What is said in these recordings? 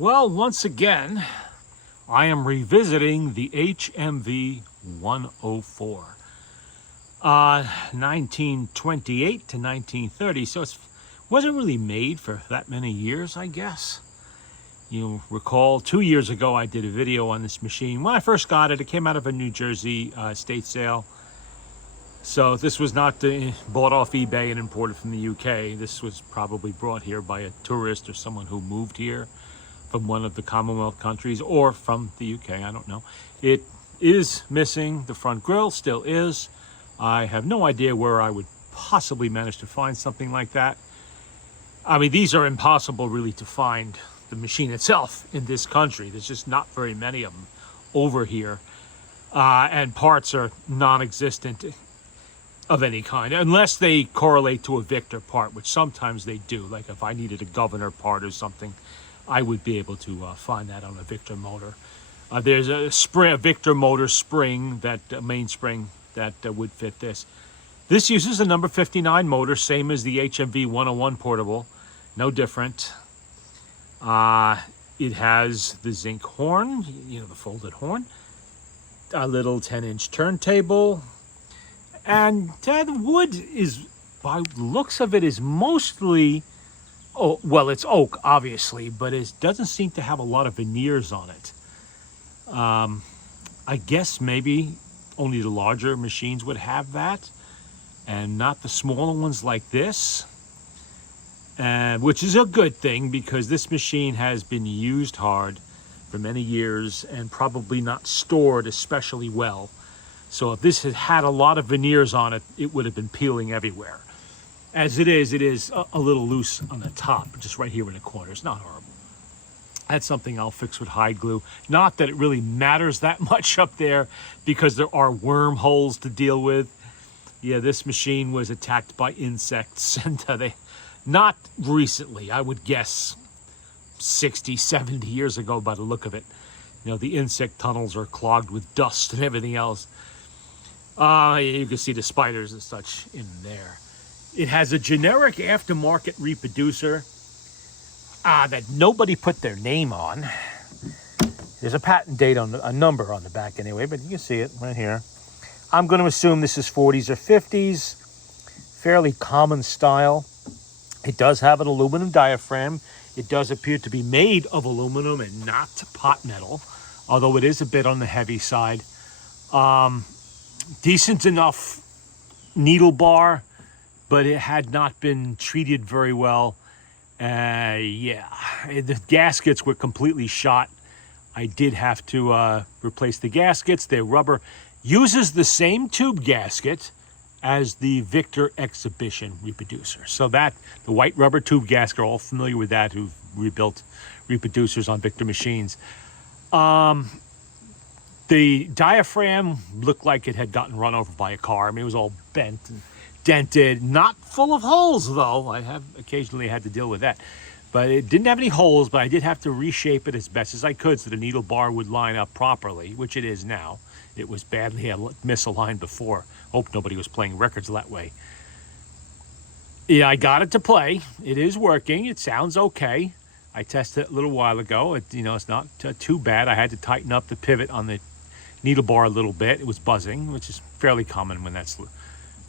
Well, once again, I am revisiting the HMV-104. 1928 to 1930, so it wasn't really made for that many years, I guess. You recall 2 years ago I did a video on this machine. When I first got it, it came out of a New Jersey estate sale. So this was not bought off eBay and imported from the UK. This was probably brought here by a tourist or someone who moved here from one of the Commonwealth countries or from the UK, I don't know. It is missing. The front grille still is. I have no idea where I would possibly manage to find something like that. I mean, these are impossible really to find. The machine itself in this country, there's just not very many of them over here. And parts are non-existent of any kind, unless they correlate to a Victor part, which sometimes they do. Like if I needed a governor part or something, I would be able to find that on a Victor motor. There's a Victor motor spring, that mainspring that would fit this. This uses a number 59 motor, same as the HMV-101 portable, no different. It has the zinc horn, the folded horn, a little 10-inch turntable, and the wood is, by the looks of it, is mostly, it's oak, obviously, but it doesn't seem to have a lot of veneers on it. I guess maybe only the larger machines would have that, and not the smaller ones like this. Which is a good thing, because this machine has been used hard for many years and probably not stored especially well. So if this had had a lot of veneers on it, it would have been peeling everywhere. As it is a little loose on the top, just right here in the corner. It's not horrible. That's something I'll fix with hide glue. Not that it really matters that much up there, because there are wormholes to deal with. Yeah, this machine was attacked by insects, and they... Not recently, I would guess 60, 70 years ago by the look of it. The insect tunnels are clogged with dust and everything else. You can see the spiders and such in there. It has a generic aftermarket reproducer that nobody put their name on. There's a patent date on a number on the back anyway, but you can see it right here. I'm going to assume this is 40s or 50s. Fairly common style. It does have an aluminum diaphragm. It does appear to be made of aluminum and not pot metal, although it is a bit on the heavy side. Decent enough needle bar, but it had not been treated very well. The gaskets were completely shot. I did have to replace the gaskets. They're rubber. Uses the same tube gasket as the Victor Exhibition reproducer. So that, the white rubber tube gasket, are all familiar with that who've rebuilt reproducers on Victor machines. The diaphragm looked like it had gotten run over by a car. I mean, it was all bent and dented, not full of holes though. I have occasionally had to deal with that. But it didn't have any holes, but I did have to reshape it as best as I could so the needle bar would line up properly, which it is now. It was badly misaligned before. Hope nobody was playing records that way. Yeah, I got it to play. It is working. It sounds okay. I tested it a little while ago. It's not too bad. I had to tighten up the pivot on the needle bar a little bit. It was buzzing, which is fairly common when that's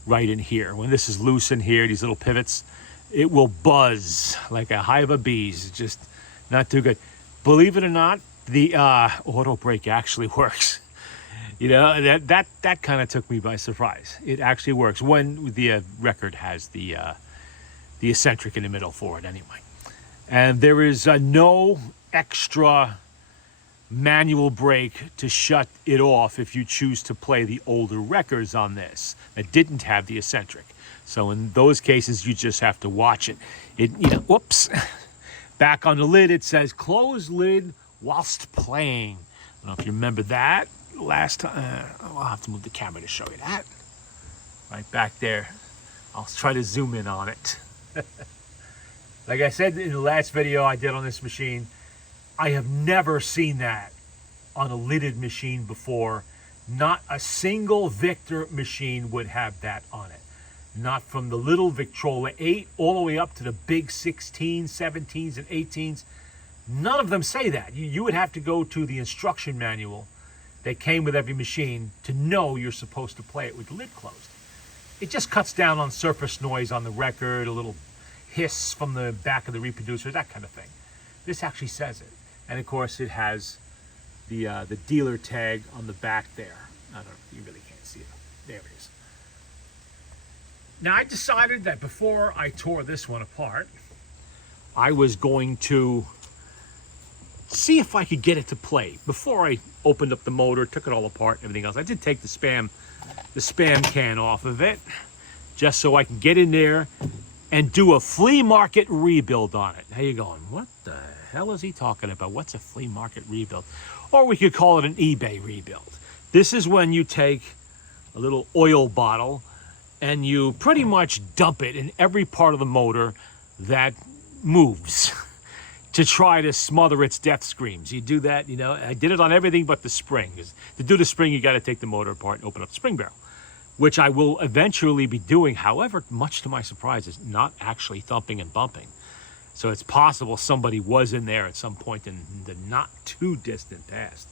right in here. When this is loose in here, these little pivots, it will buzz like a hive of bees. It's just not too good. Believe it or not, the auto brake actually works. That kind of took me by surprise. It actually works when the record has the eccentric in the middle for it anyway. And there is no extra manual brake to shut it off if you choose to play the older records on this that didn't have the eccentric. So in those cases, you just have to watch it. Whoops. Back on the lid, it says close lid whilst playing. I don't know if you remember that. Last time, I'll have to move the camera to show you that. Right back there. I'll try to zoom in on it. Like I said in the last video I did on this machine, I have never seen that on a lidded machine before. Not a single Victor machine would have that on it. Not from the little Victrola 8 all the way up to the big 16s, 17s, and 18s. None of them say that. You would have to go to the instruction manual that came with every machine to know you're supposed to play it with the lid closed. It just cuts down on surface noise on the record, a little hiss from the back of the reproducer, that kind of thing. This actually says it. And of course it has the dealer tag on the back there. I don't know, you really can't see it. There it is. Now I decided that before I tore this one apart, I was going to see if I could get it to play. Before I opened up the motor, took it all apart, everything else, I did take the spam can off of it, just so I can get in there and do a flea market rebuild on it. How you going? What the hell is he talking about? What's a flea market rebuild? Or we could call it an eBay rebuild. This is when you take a little oil bottle and you pretty much dump it in every part of the motor that moves to try to smother its death screams. You do that, you know, I did it on everything but the spring. To do the spring, you got to take the motor apart and open up the spring barrel, which I will eventually be doing. However, much to my surprise, is not actually thumping and bumping. So it's possible somebody was in there at some point in the not too distant past.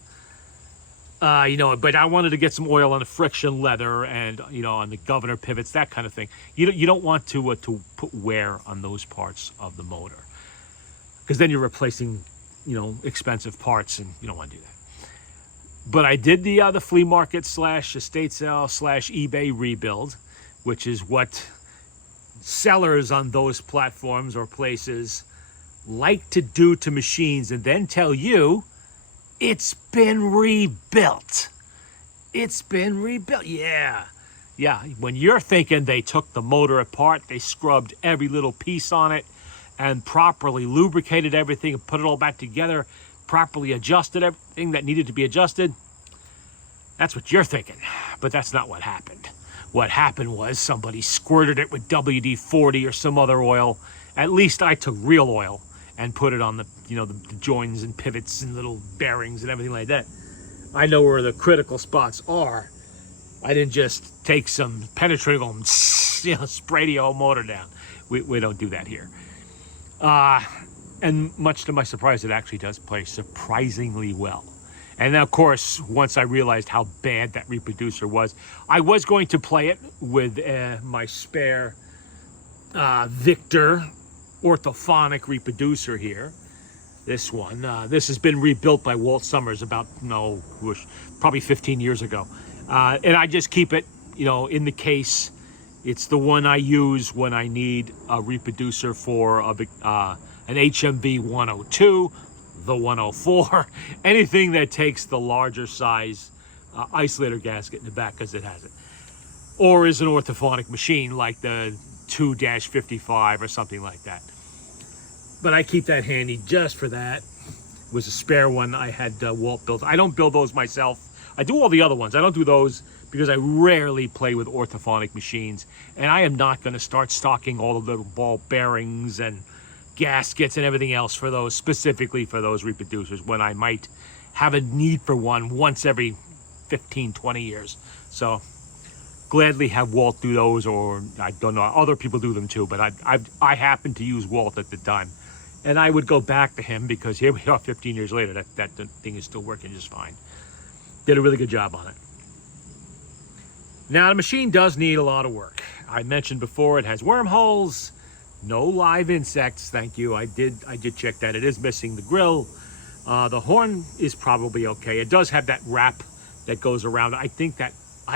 You know, but I wanted to get some oil on the friction leather and, you know, on the governor pivots, that kind of thing. You don't want to put wear on those parts of the motor, because then you're replacing, you know, expensive parts, and you don't want to do that. But I did the flea market / estate sale / eBay rebuild, which is what sellers on those platforms or places like to do to machines, and then tell you it's been rebuilt. It's been rebuilt. Yeah. When you're thinking they took the motor apart, they scrubbed every little piece on it and properly lubricated everything and put it all back together, properly adjusted everything that needed to be adjusted, that's what you're thinking. But that's not what happened. What happened was somebody squirted it with WD-40 or some other oil. At least I took real oil and put it on the, you know, the joins and pivots and little bearings and everything like that. I know where the critical spots are. I didn't just take some penetrating and, you know, spray the whole motor down. We don't do that here. And much to my surprise, it actually does play surprisingly well. And then, of course, once I realized how bad that reproducer was, I was going to play it with my spare Victor orthophonic reproducer here. This one. This has been rebuilt by Walt Summers about, probably 15 years ago. And I just keep it, you know, in the case. It's the one I use when I need a reproducer for an HMV-102, the 104, anything that takes the larger size isolator gasket in the back, because it has it. Or is an orthophonic machine like the 2-55 or something like that. But I keep that handy just for that. It was a spare one I had Walt built. I don't build those myself. I do all the other ones. I don't do those because I rarely play with orthophonic machines. And I am not going to start stocking all the little ball bearings and gaskets and everything else for those, specifically for those reproducers, when I might have a need for one once every 15, 20 years. So gladly have Walt do those, or I don't know, other people do them too, but I happen to use Walt at the time. And I would go back to him because here we are 15 years later, that thing is still working just fine. Did a really good job on it. Now the machine does need a lot of work. I mentioned before it has wormholes, no live insects, thank you. I did check that. It is missing the grill. The horn is probably okay. It does have that wrap that goes around. I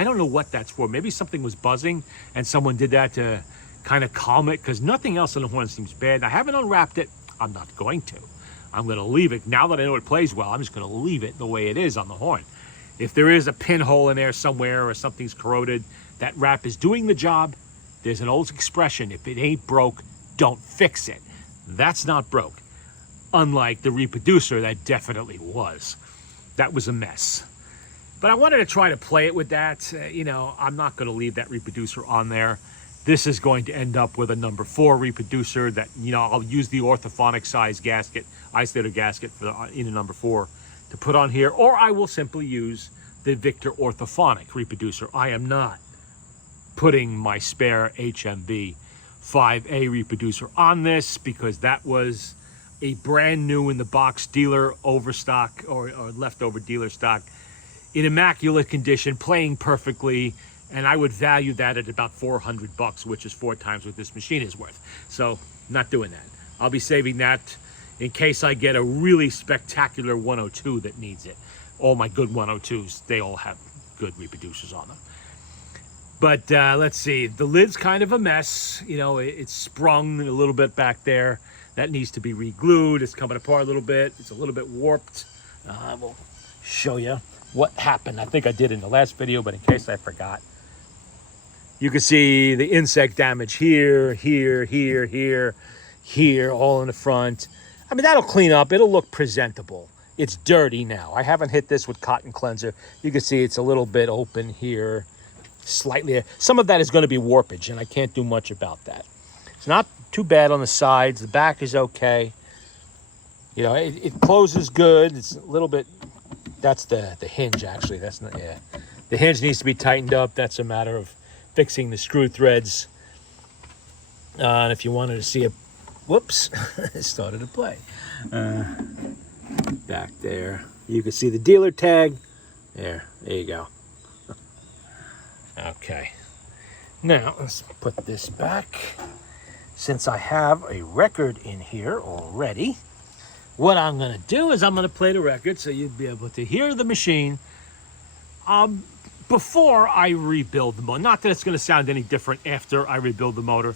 don't know what that's for. Maybe something was buzzing and someone did that to kind of calm it, because nothing else on the horn seems bad. I haven't unwrapped it. I'm not going to. I'm going to leave it. Now that I know it plays well, I'm just going to leave it the way it is on the horn. If there is a pinhole in there somewhere or something's corroded, that wrap is doing the job. There's an old expression, if it ain't broke, don't fix it. That's not broke. Unlike the reproducer, that definitely was. That was a mess. But I wanted to try to play it with that. I'm not going to leave that reproducer on there. This is going to end up with a number 4 reproducer that, I'll use the orthophonic size gasket, isolator gasket in a number 4 to put on here, or I will simply use the Victor orthophonic reproducer. I am not putting my spare HMV 5A reproducer on this because that was a brand new in the box dealer overstock or leftover dealer stock in immaculate condition, playing perfectly, and I would value that at about $400, which is 4 times what this machine is worth. So not doing that. I'll be saving that in case I get a really spectacular 102 that needs it. All my good 102s, they all have good reproducers on them. But let's see, the lid's kind of a mess. You know, it's sprung a little bit back there. That needs to be re-glued. It's coming apart a little bit. It's a little bit warped. I will show you what happened. I think I did in the last video, but in case I forgot. You can see the insect damage here, here, here, here, here, all in the front. I mean, that'll clean up. It'll look presentable. It's dirty now. I haven't hit this with cotton cleanser. You can see it's a little bit open here. Slightly, some of that is going to be warpage, and I can't do much about that. It's not too bad on the sides. The back is okay. You know, it closes good. It's a little bit. That's the hinge, actually. That's not. Yeah, the hinge needs to be tightened up. That's a matter of fixing the screw threads. And if you wanted to see it, whoops, it started to play. Back there, you can see the dealer tag. There you go. Okay, now let's put this back. Since I have a record in here already, what I'm going to do is I'm going to play the record so you'd be able to hear the machine before I rebuild the motor. Not that it's going to sound any different after I rebuild the motor,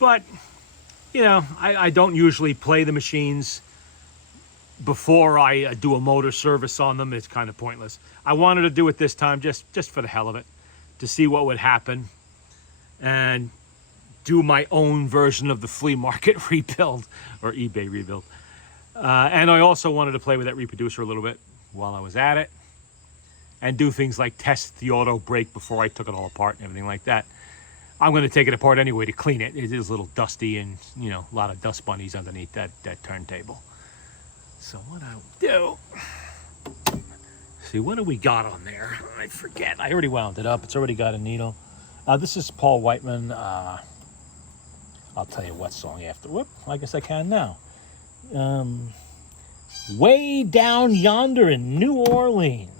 but, you know, I don't usually play the machines before I do a motor service on them. It's kind of pointless. I wanted to do it this time just for the hell of it, to see what would happen and do my own version of the flea market rebuild or eBay rebuild. And I also wanted to play with that reproducer a little bit while I was at it and do things like test the auto brake before I took it all apart and everything like that. I'm going to take it apart anyway to clean it. It is a little dusty and, you know, a lot of dust bunnies underneath that turntable. So what I'll do, see, what do we got on there? I forget. I already wound it up. It's already got a needle. This is Paul Whiteman. I'll tell you what song after. Whoop, I guess I can now. Way Down Yonder in New Orleans.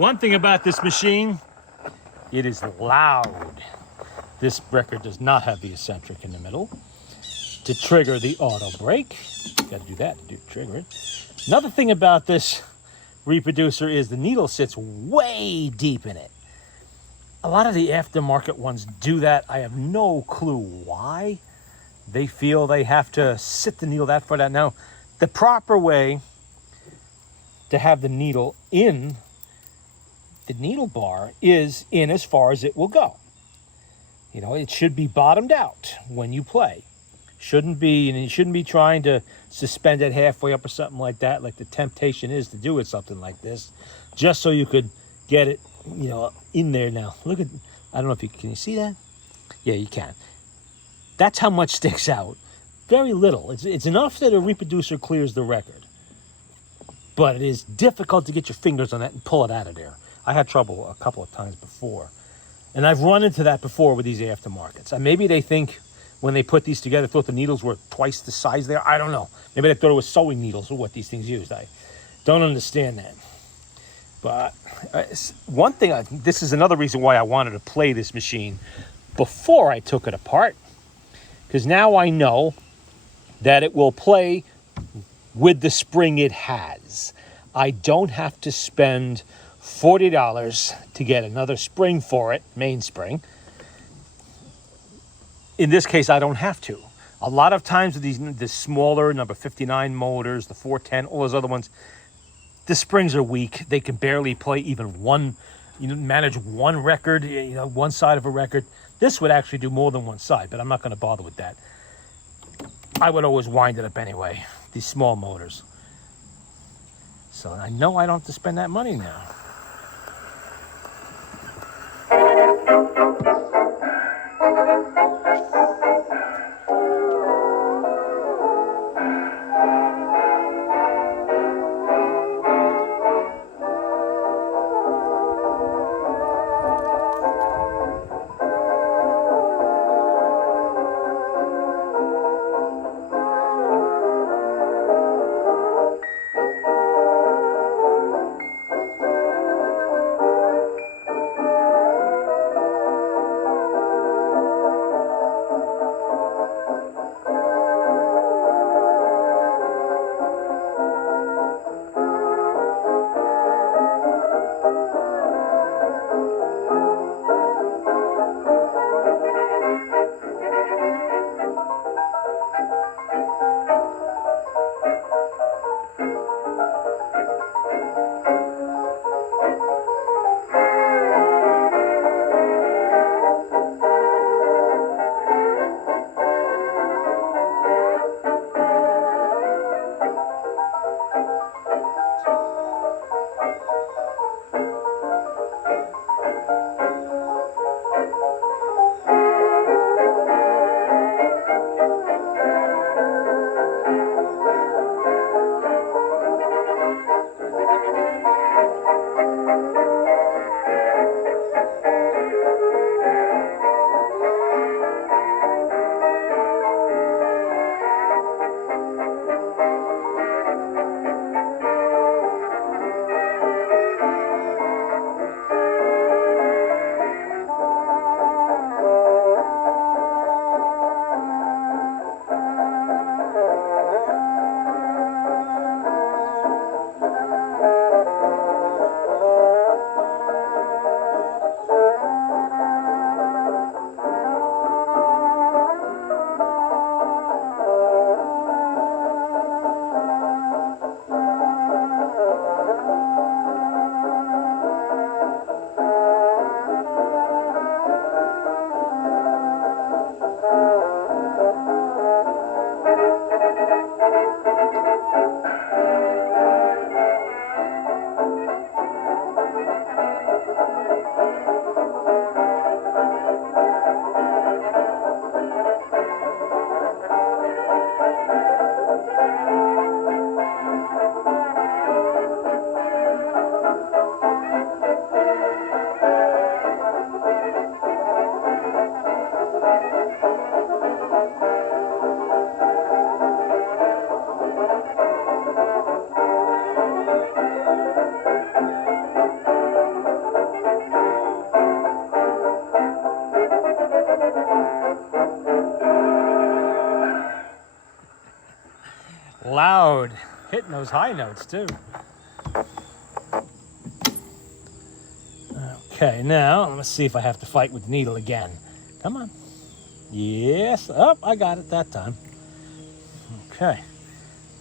One thing about this machine, it is loud. This record does not have the eccentric in the middle to trigger the auto brake. Got to do that to trigger it. Another thing about this reproducer is the needle sits way deep in it. A lot of the aftermarket ones do that. I have no clue why they feel they have to sit the needle that far down. Now, the proper way to have the needle in the needle bar is in as far as it will go. You know, it should be bottomed out when you play. Shouldn't be, and you shouldn't be trying to suspend it halfway up or something like that, like the temptation is to do with something like this, just so you could get it, you know, in there. Now, look at, I don't know if you can you see that? Yeah, you can. That's how much sticks out. Very little. It's enough that a reproducer clears the record, but it is difficult to get your fingers on that and pull it out of there. I had trouble a couple of times before. And I've run into that before with these aftermarkets. And maybe they think when they put these together, thought the needles were twice the size there. I don't know. Maybe they thought it was sewing needles or what these things used. I don't understand that. But one thing, this is another reason why I wanted to play this machine before I took it apart. Because now I know that it will play with the spring it has. I don't have to spend $40 to get another spring for it, mainspring. In this case, I don't have to. A lot of times with the smaller number 59 motors, the 410, all those other ones, the springs are weak. They can barely play even one, manage one record, one side of a record. This would actually do more than one side, but I'm not going to bother with that. I would always wind it up anyway, these small motors. So I know I don't have to spend that money now. Loud. Hitting those high notes, too. Okay, now, let me see if I have to fight with the needle again. Come on. Yes. Oh, I got it that time. Okay.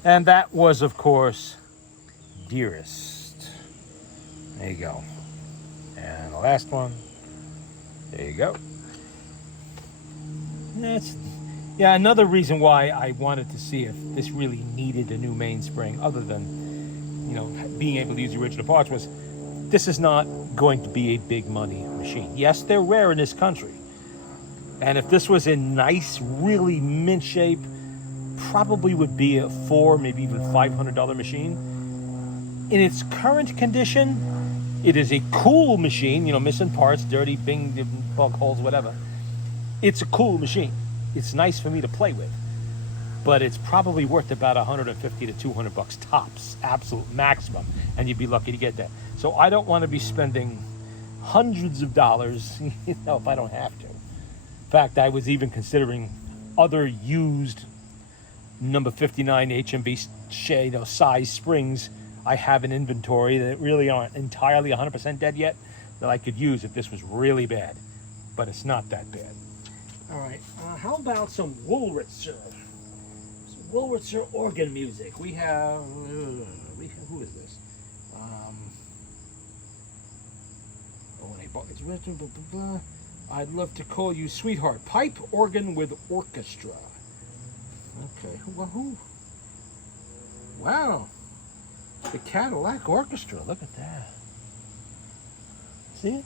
And that was, of course, Dearest. There you go. And the last one. There you go. Yeah, another reason why I wanted to see if this really needed a new mainspring, other than, being able to use the original parts, was this is not going to be a big money machine. Yes, they're rare in this country. And if this was in nice, really mint shape, probably would be a $400, maybe even $500 machine. In its current condition, it is a cool machine, missing parts, dirty, bing, bug holes, whatever. It's a cool machine. It's nice for me to play with. But it's probably worth about $150 to $200 tops, absolute maximum, and you'd be lucky to get that. So I don't want to be spending hundreds of dollars, if I don't have to. In fact, I was even considering other used number 59 HMV size springs I have in inventory that really aren't entirely 100% dead yet, that I could use if this was really bad. But it's not that bad. All right, how about some Wurlitzer? Some Wurlitzer organ music. We have, who is this? I'd love to call you sweetheart. Pipe organ with orchestra. Okay, well, who? Wow, the Cadillac Orchestra. Look at that. See it?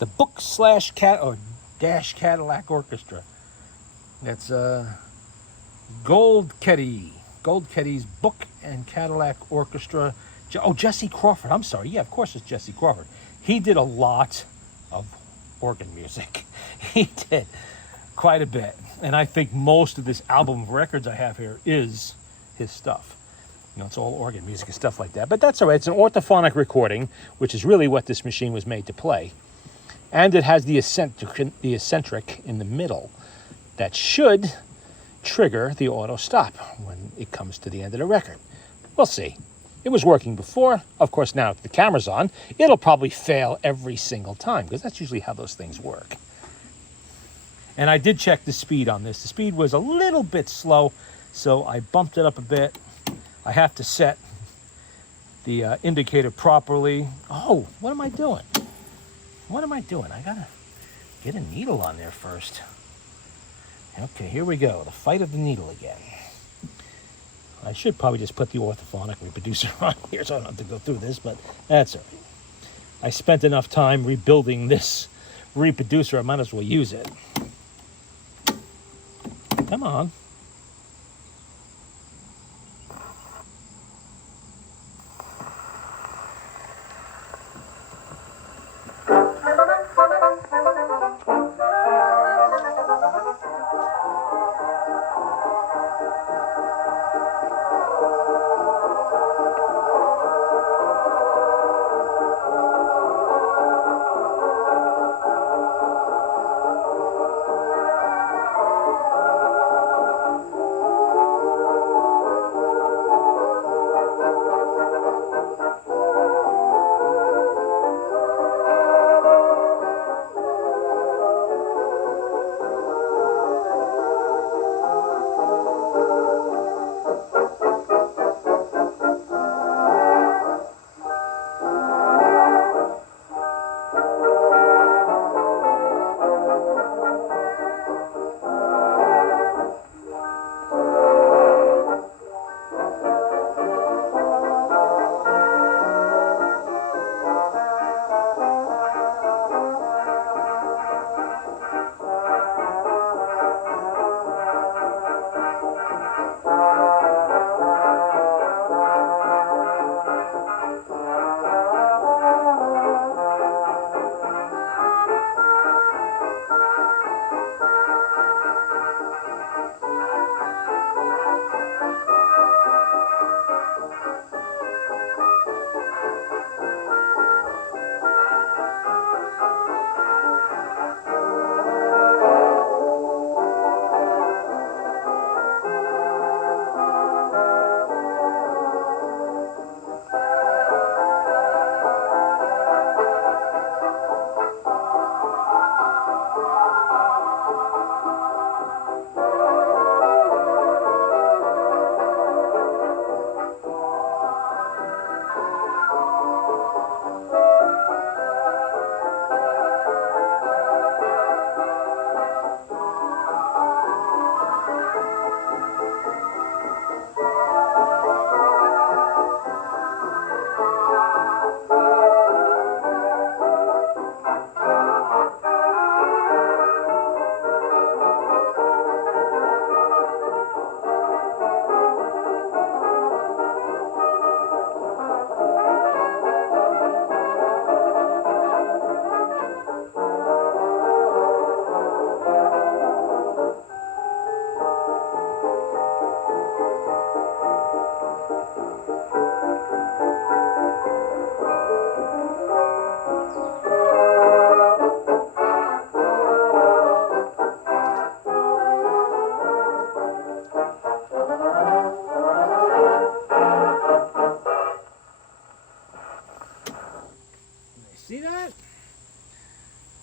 The book dash Cadillac Orchestra. That's Gold Keddy's Book and Cadillac Orchestra. Oh, Jesse Crawford. I'm sorry. Yeah, of course it's Jesse Crawford. He did a lot of organ music. He did quite a bit. And I think most of this album of records I have here is his stuff. It's all organ music and stuff like that. But that's all right. It's an orthophonic recording, which is really what this machine was made to play. And it has the eccentric in the middle that should trigger the auto stop when it comes to the end of the record. We'll see. It was working before. Of course, now if the camera's on, it'll probably fail every single time, because that's usually how those things work. And I did check the speed on this. The speed was a little bit slow, so I bumped it up a bit. I have to set the indicator properly. Oh, what am I doing? What am I doing? I gotta get a needle on there first. Okay, here we go. The fight of the needle again. I should probably just put the orthophonic reproducer on here so I don't have to go through this, but that's all right. I spent enough time rebuilding this reproducer, I might as well use it. Come on.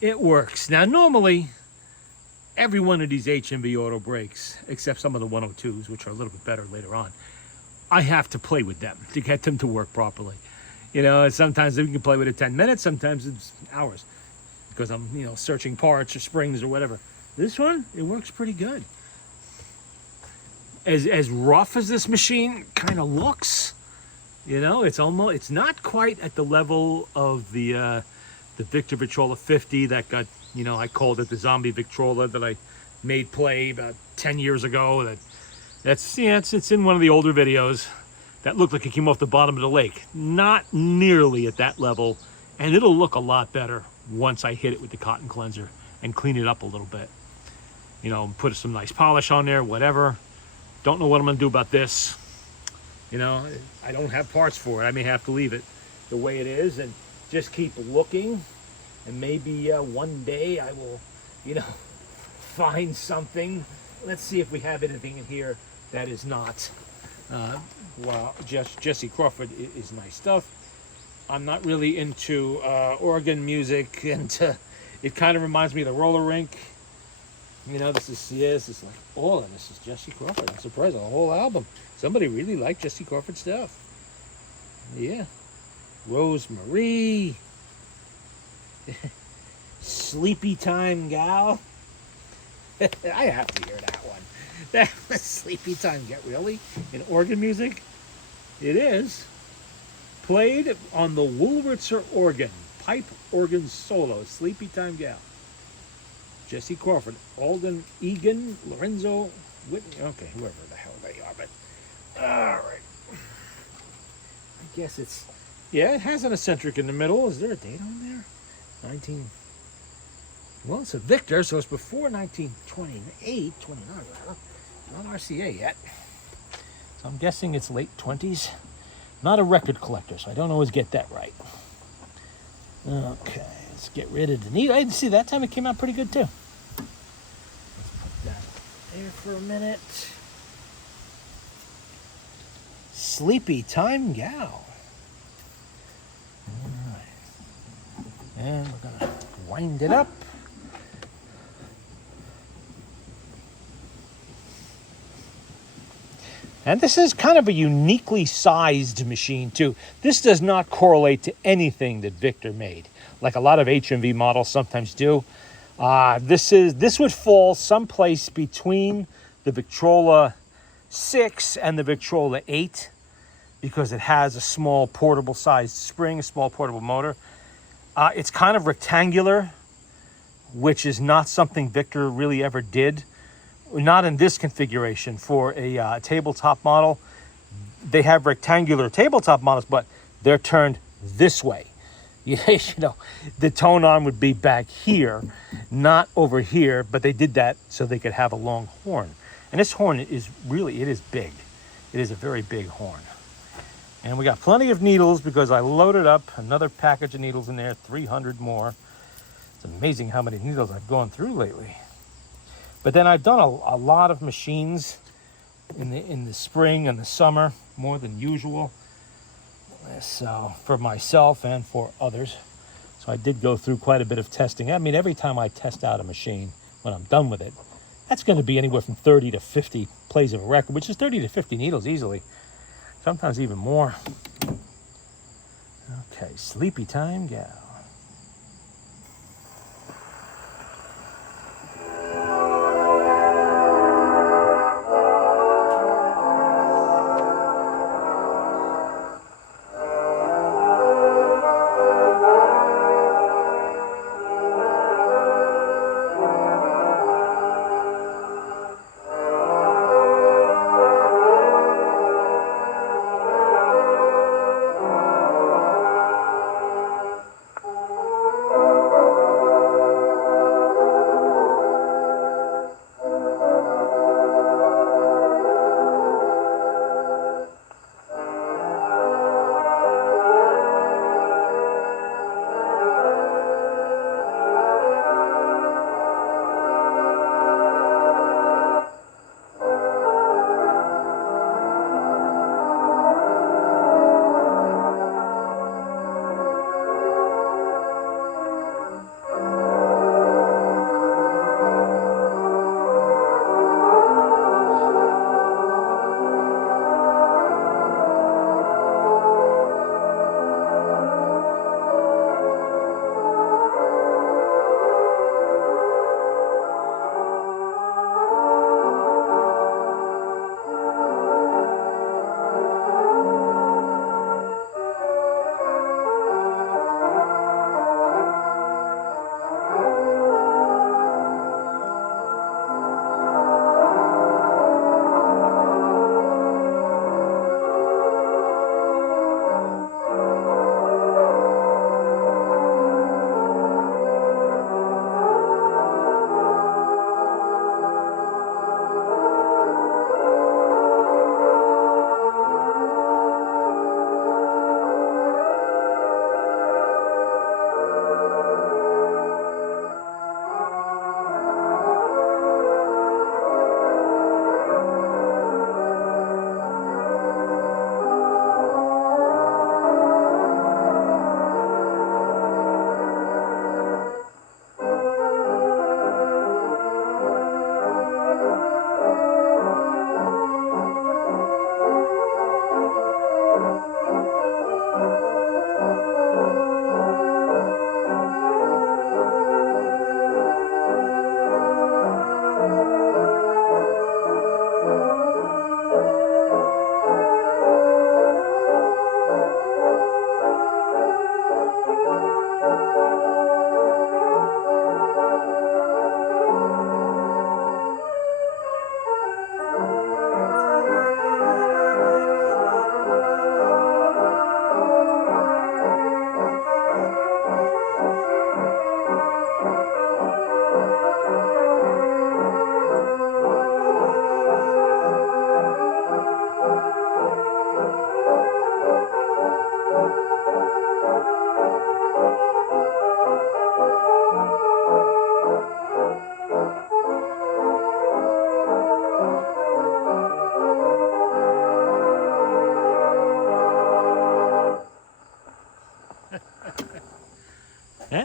it works. Now, normally, every one of these HMV auto brakes, except some of the 102s, which are a little bit better later on, I have to play with them to get them to work properly. You know, sometimes you can play with it 10 minutes, sometimes it's hours, because I'm, you know, searching parts or springs or whatever. This one, it works pretty good. As rough as this machine kind of looks, you know, it's not quite at the level of the Victor Victrola 50 that got, you know, I called it the zombie Victrola that I made play about 10 years ago. It's in one of the older videos that looked like it came off the bottom of the lake. Not nearly at that level, and it'll look a lot better once I hit it with the cotton cleanser and clean it up a little bit. You know, put some nice polish on there, whatever. Don't know what I'm gonna do about this. You know, I don't have parts for it. I may have to leave it the way it is and just keep looking. And maybe one day I will, you know, find something. Let's see if we have anything in here that is not, well, Jesse Crawford is nice stuff. I'm not really into organ music, and it kind of reminds me of the roller rink. You know, this is like all of this is Jesse Crawford. I'm surprised, a whole album. Somebody really liked Jesse Crawford stuff. Yeah. Rosemarie. Sleepy Time Gal. I have to hear that one. That was Sleepy Time Gal. Really? In organ music? It is. Played on the Woolwitzer organ. Pipe organ solo. Sleepy Time Gal. Jesse Crawford, Alden Egan, Lorenzo Whitney. Okay, whoever the hell they are, but all right. I guess it's, yeah, it has an eccentric in the middle. Is there a date on there? 19. Well, it's a Victor, so it's before 1928, 29, rather. Not RCA yet. So I'm guessing it's late 20s. Not a record collector, so I don't always get that right. Okay, let's get rid of the needle. I didn't see that time it came out pretty good too. Let's put that there for a minute. Sleepy Time Gal. All right. And we're gonna wind it up. And this is kind of a uniquely sized machine too. This does not correlate to anything that Victor made, like a lot of HMV models sometimes do. This would fall someplace between the Victrola 6 and the Victrola 8 because it has a small portable sized spring, a small portable motor. It's kind of rectangular, which is not something Victor really ever did. Not in this configuration. For a tabletop model, they have rectangular tabletop models, but they're turned this way. You know, the tone arm would be back here, not over here, but they did that so they could have a long horn. And this horn is really, it is big. It is a very big horn. And we got plenty of needles because I loaded up another package of needles in there, 300 more. It's amazing how many needles I've gone through lately. But then I've done a lot of machines in the spring and the summer, more than usual. So for myself and for others. So I did go through quite a bit of testing. I mean, every time I test out a machine, when I'm done with it, that's going to be anywhere from 30 to 50 plays of a record, which is 30 to 50 needles easily. Sometimes even more. Okay, Sleepy Time Gal.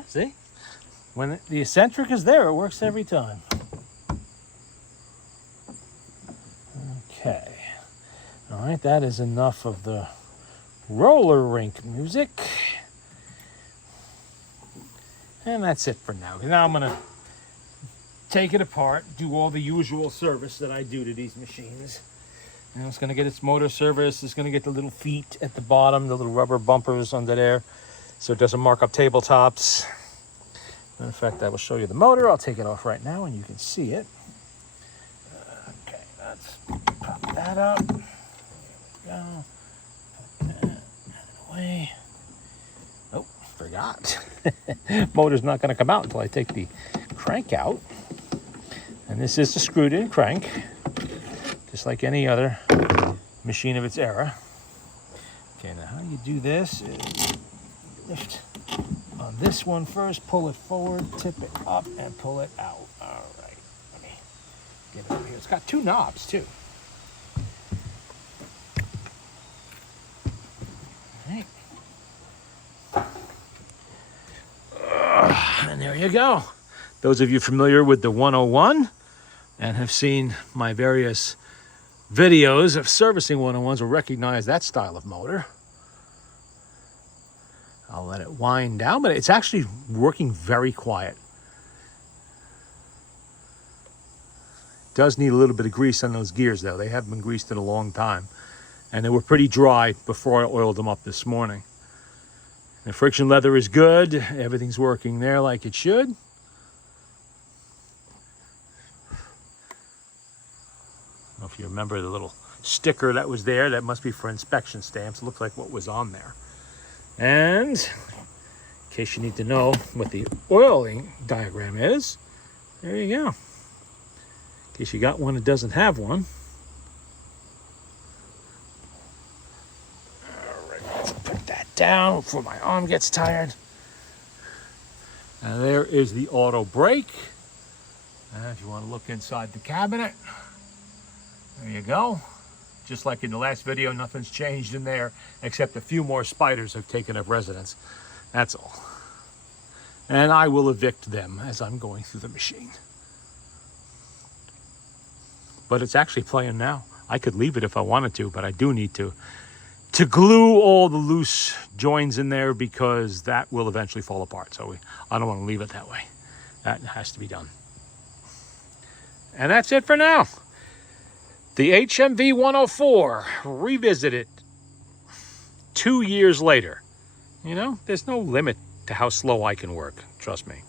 See? When the eccentric is there, it works every time. Okay. All right, that is enough of the roller rink music. And that's it for now. Now I'm going to take it apart, do all the usual service that I do to these machines. And it's going to get its motor service. It's going to get the little feet at the bottom, the little rubber bumpers under there, so it doesn't mark up tabletops. In fact, I will show you the motor. I'll take it off right now and you can see it. Okay, let's pop that up. There we go. Put that away. Oh, forgot. Motor's not going to come out until I take the crank out. And this is the screwed in crank, just like any other machine of its era. Okay, now how you do this is lift on this one first, pull it forward, tip it up, and pull it out. All right, let me get it over here. It's got two knobs too. All right. And there you go. Those of you familiar with the 101 and have seen my various videos of servicing 101s will recognize that style of motor. I'll let it wind down, but it's actually working very quiet. Does need a little bit of grease on those gears though. They haven't been greased in a long time. And they were pretty dry before I oiled them up this morning. The friction leather is good. Everything's working there like it should. I don't know if you remember the little sticker that was there. That must be for inspection stamps. It looked like what was on there. And in case you need to know what the oiling diagram is, there you go. In case you got one that doesn't have one. All right, let's put that down before my arm gets tired. And there is the auto brake. And if you want to look inside the cabinet, there you go. Just like in the last video, nothing's changed in there, except a few more spiders have taken up residence. That's all. And I will evict them as I'm going through the machine. But it's actually playing now. I could leave it if I wanted to, but I do need to glue all the loose joins in there because that will eventually fall apart. So I don't want to leave it that way. That has to be done. And that's it for now. The HMV-104 revisited 2 years later. You know, there's no limit to how slow I can work, trust me.